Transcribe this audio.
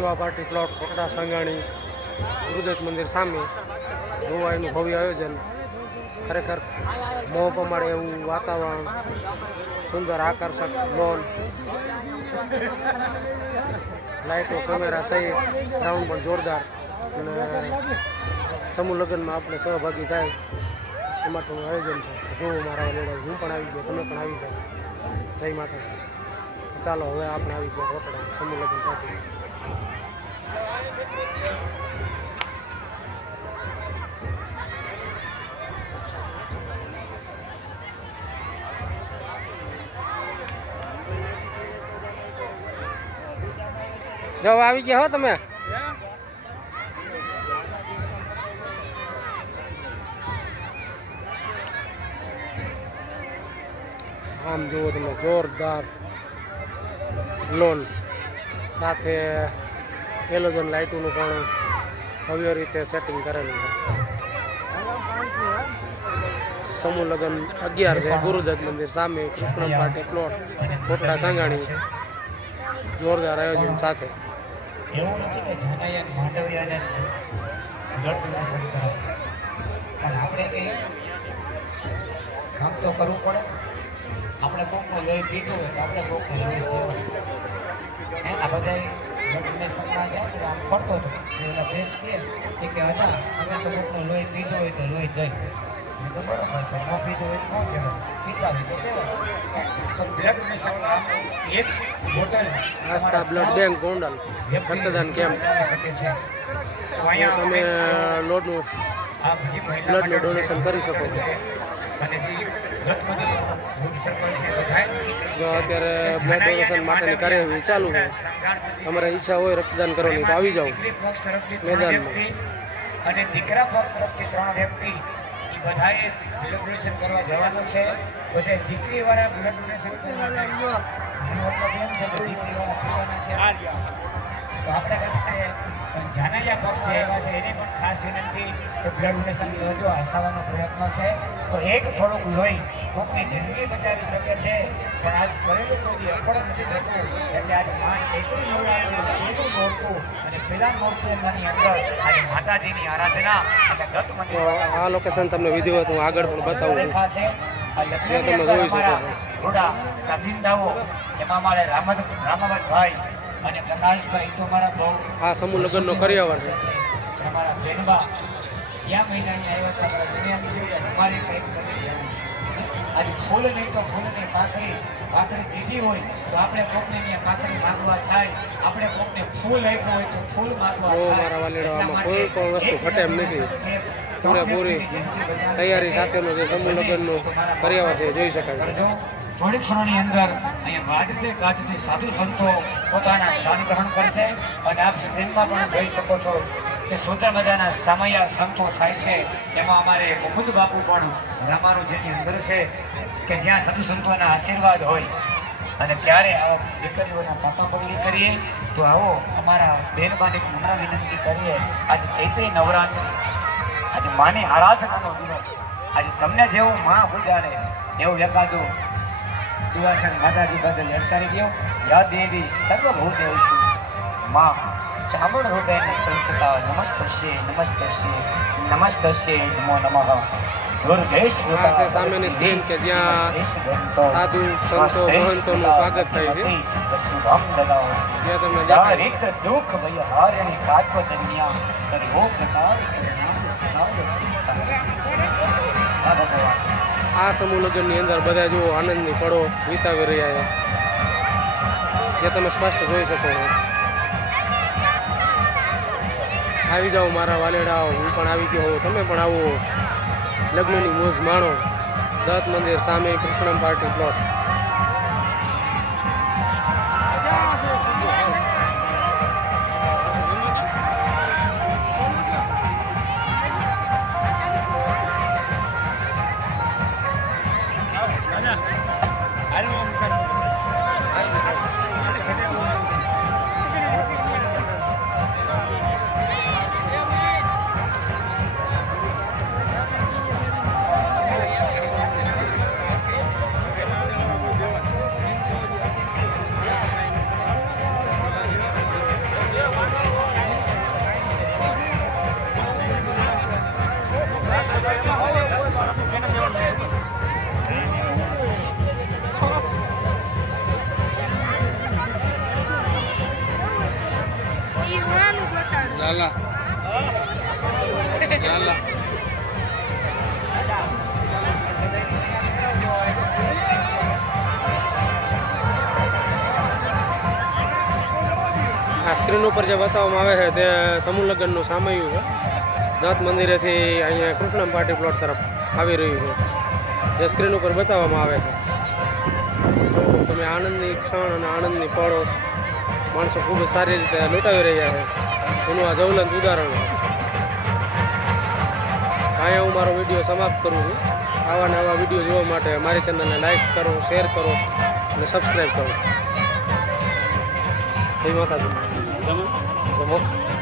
યુવા party plot Kotda Sangani Gurudatt મંદિર સામે જોવા એનું ભવ્ય આયોજન. ખરેખર મોહ પમાડે એવું વાતાવરણ, સુંદર, આકર્ષક લોન લાઇટો કેમેરા સહિત ગ્રાઉન્ડ પણ જોરદાર અને સમૂહ લગ્નમાં આપણે સહભાગી થાય એ માટેનું આયોજન છે. જોવું મારા વડે હું પણ આવી ગયો, તમે પણ આવી જાઓ. જય માતા ચાલો, હવે આપણે આવી ગયા રોકડા સમૂહ લગ્ન પાર્ટી જો આવી ગયા હો તમે? આમ જુઓ તમે, જોરદાર લોન. સાથે એલોજન લાઇટોનું પણ ભવ્ય રીતે સેટિંગ કરેલું છે. સમૂહ લગ્ન અગિયાર છે, ગુરુદત્ત મંદિર સામે કૃષ્ણ પાર્ટી પ્લોટ કોટડા સાંગાણી. જોરદાર આયોજન સાથે. એવું નથી કે જાનૈયા અને માંડવિયાને બ્લડ ડોનેશન કરાવે પણ આપણે કંઈ કામ તો કરવું પડે. આપણે કોકનો લોહી પીધો હોય તો આપણે કોકનું લોહી પીવું આ બધા બ્લડ ડોનેશનમાં ગયા ને આમ ફરતો હતો એના બેન કહે કે હતા તો લોહી પીધો હોય તો લોહી જઈ. બરાબર તો છે, ન પીધું હોય તો ન પીતા હોય તો કહેવાય. આસ્થા બ્લડ બેંક ગોંડલ, રક્તદાન કેમ્પ તમે લોડનું બ્લડનું ડોનેશન કરી શકો છો જો અત્યારે બ્લડ ડોનેશન માટેની કાર્યવાહી ચાલુ છે તમારે ઈચ્છા હોય રક્તદાન કરવાની, તો આવી જાઓ મેદાનમાં. અને દીકરા પક્ષ તરફથી ત્રણ વ્યક્તિ બધાએ બ્લડ ડોનેશન કરવા જવાનું છે બધે દીકરી વાળા બ્લડ ડોનેશન કરવા જાય. એનો મતલબ એમ છે કે દીકરી પીવાના છે તો આપણે કહીએ જાનૈયા પક્ષ છે એવા છે એની પણ ખાસ વિનંતી કે બ્લડ ડોનેશન કરજો હસાવવાનો પ્રયત્ન છે. તો એક થોડુંક લોહી કોકની જિંદગી બચાવી શકે છે પણ આજ કરેલું કોઈ અફળ નથી થતું. એટલે આજ માન એટલું નવરાત્રી એટલું મોટું અને પેલા મોટુંની અંદર આજે માતાજીની આરાધના અને દત્ત મંદિર આ લોકેશન તમને વિધિવત હું આગળ પણ બતાવું તમે જોઈ શકો છો. થોડા કાચિંદાઓ એમાં અમારે રામદ રામાવતભાઈ અને પ્રકાશભાઈ તો મારા બહુ આ સમૂહ લગ્નનો કર્યાવર છે. અમારા બેનબા ક્યાં મહિનાની આવ્યા હતા અમારા દુનિયાની છે અમારે કંઈક કરી જવું છે? આજે ફૂલ નહીં તો ફૂલની પાખડી પાખડી દીધી હોય તો આપણે કોકને પાકડી માંગવા જાય આપણે કોકને ફૂલ આપ્યું હોય તો ફૂલ માંગવા મારા વાલીડામાં કોઈ પણ વસ્તુ ઘટે એમ નથી. તમને પૂરેપૂરી તૈયારી સાથેનો જે સમૂહ લગ્નનો કર્યાવર છે જોઈ શકાય કરજો. ક્ષણોની અંદર અહીંયા વાજતે ગાજતે સાધુ સંતો પોતાના સ્થાન ગ્રહણ કરશે અને આપ સ્ક્રીનમાં પણ જોઈ શકો છો કે સુંદર મજાના સમયા સંતો થાય છે એમાં અમારે મુકુદ બાપુ પણ રામાનું જેની અંદર છે કે જ્યાં સાધુ સંતોના આશીર્વાદ હોય અને ત્યારે આ દીકરીઓના પાપા પગલી કરીએ તો આવો અમારા બહેનબાની હમણાં વિનંતી કરીએ આજે ચૈત્રી નવરાત્રિ આજે માની આરાધનાનો દિવસ આજે તમને જેવું માં પૂજાડે એવું એકાદું સુવાસન માતાજી બદલ અટકારી દો યા દેવી સર્વભૂતેષુ માં ચામડ હૃદયને સંતતા નમસ્તસ્ય નમસ્તસ્ય નમસ્તસ્ય નમો નમઃ દુર્ગેશ આ છે સામેની સ્ક્રીન કે જ્યાં સાધુ, સંતો, મહંતોનું સ્વાગત થાય છે. શુભમ દદાઓ જ્યાં તમને દેખાય દારિત દુઃખ ભય હારણી કાત્વ દન્યા સર્વો પ્રકાર જ્ઞાન સદાય ચિંતા હા ભગવાન આ સમૂહ લગ્નની અંદર બધા જુઓ આનંદની પળો વિતાવી રહ્યા છે. જે તમે સ્પષ્ટ જોઈ શકો છો. આવી જાઓ મારા વાલેડાઓ હું પણ આવી ગયો હોઉં, તમે પણ આવો. લગ્નની મોજ માણો. દત્ત મંદિર સામે કૃષ્ણમ પાર્ટી પ્લોટ. હાલા હાલા આ સ્ક્રીન ઉપર જે બતાવવામાં આવે છે તે સમૂહ લગ્નનું સામયું છે. દત્ત મંદિરેથી અહીંયા કૃષ્ણમ પાર્ટી પ્લોટ તરફ આવી રહ્યું છે. જે સ્ક્રીન ઉપર બતાવવામાં આવે છે. તમે આનંદની ક્ષણ અને આનંદની પળો માણસો ખૂબ જ સારી રીતે લૂંટાવી રહ્યા છે. એનું આ જવલંત ઉદાહરણ અહીંયા હું મારો વીડિયો સમાપ્ત કરું છું. આવા નવા આવા વીડિયો જોવા માટે મારી ચેનલને લાઈક કરો શેર કરો અને સબસ્ક્રાઈબ કરો. જય માતાજી.